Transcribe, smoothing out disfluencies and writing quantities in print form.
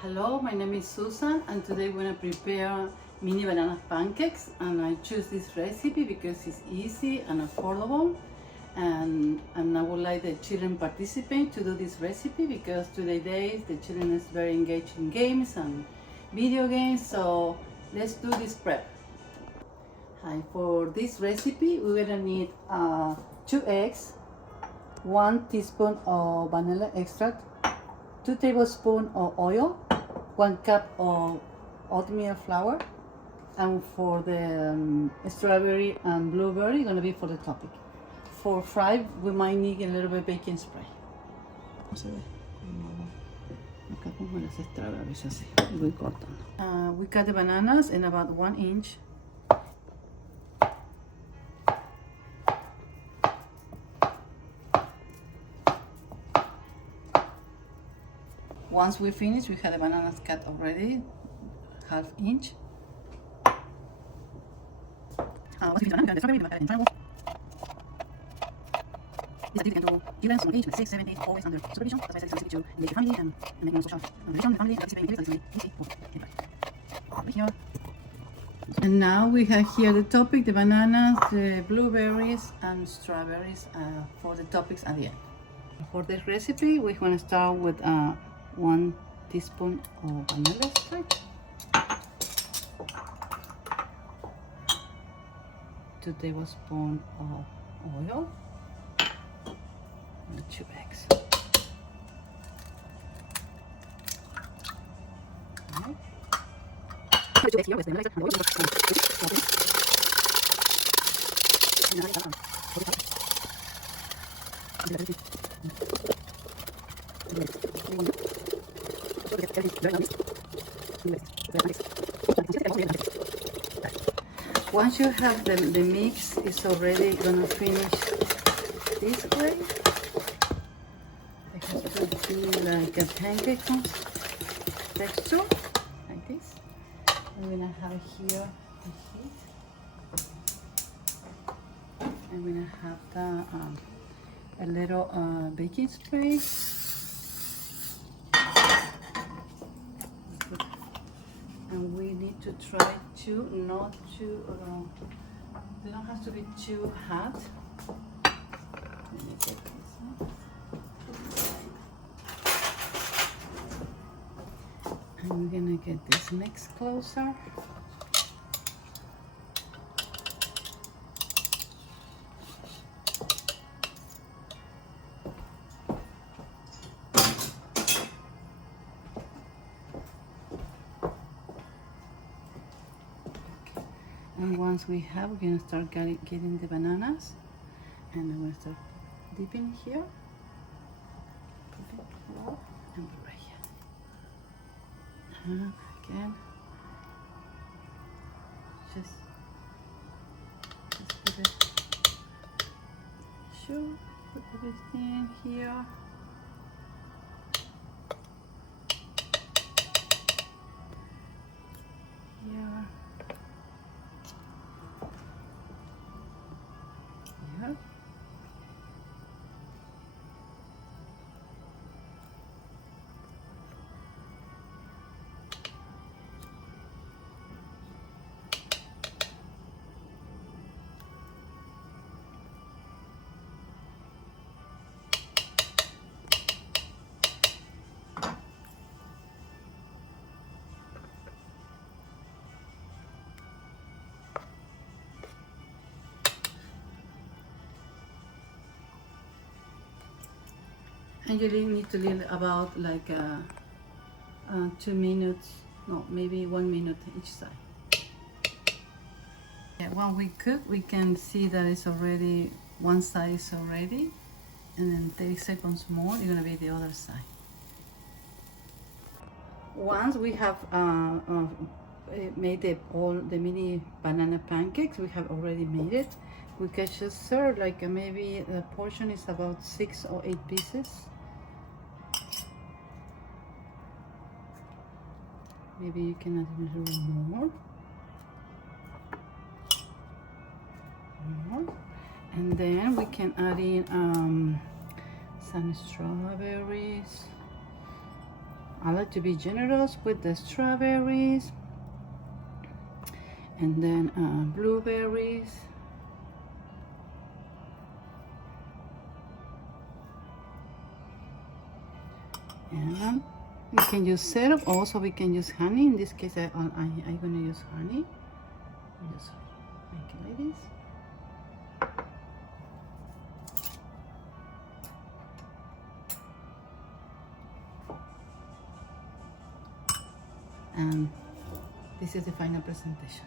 Hello, my name is Susan and today we're going to prepare mini banana pancakes, and I choose this recipe because it's easy and affordable, and I would like the children participate to do this recipe because today the children is very engaged in games and video games, so let's do this prep. Hi, for this recipe we're going to need 2 eggs, 1 teaspoon of vanilla extract, 2 tablespoons of oil, 1 cup of oatmeal flour, and for the strawberry and blueberry, gonna be for the topping. For fry, we might need a little bit baking spray. Se ve. Acá pongo las strawberries así y voy cortando. We cut the bananas in about 1 inch. Once we finish, we have the bananas cut already, ½ inch. Once we finish the banana, we got the strawberry, we cut it in triangles. This activity can do children from age 6, 7, 8, always under supervision. That's why I said it's to engage the family and make them social relation, the family, and participate in activities that's easy for everybody. Here. And now we have here the topic, the bananas, the blueberries, and strawberries for the topics at the end. For this recipe, we're going to start with 1 teaspoon of vanilla extract, 2 tablespoons of oil, and 2 eggs. Okay. 2 eggs here with the vanilla extract and once you have the mix, it's already gonna finish this way. It has to be like a pancake texture, like this. I'm gonna have here the heat. I'm gonna have the a little baking spray. And we need to try to not too, they don't have to be too hot. Let me take this one. And we're gonna get this mix closer. And once we have, we're gonna start getting the bananas, and I'm gonna start dipping here, and right here. Again, just put it. Sure, put everything here. Here. And you really need to leave about like 2 minutes, no, maybe 1 minute each side. Yeah, while we cook, we can see that it's already, one side is already, and then 30 seconds more, it's gonna be the other side. Once we have made all the mini banana pancakes, we have already made it. We can just serve like maybe the portion is about 6 or 8 pieces. Maybe you can add a little more. And then we can add in some strawberries, I like to be generous with the strawberries, and then blueberries, and we can use syrup. Also, we can use honey. In this case, I'm gonna use honey. Just make it like this. And this is the final presentation.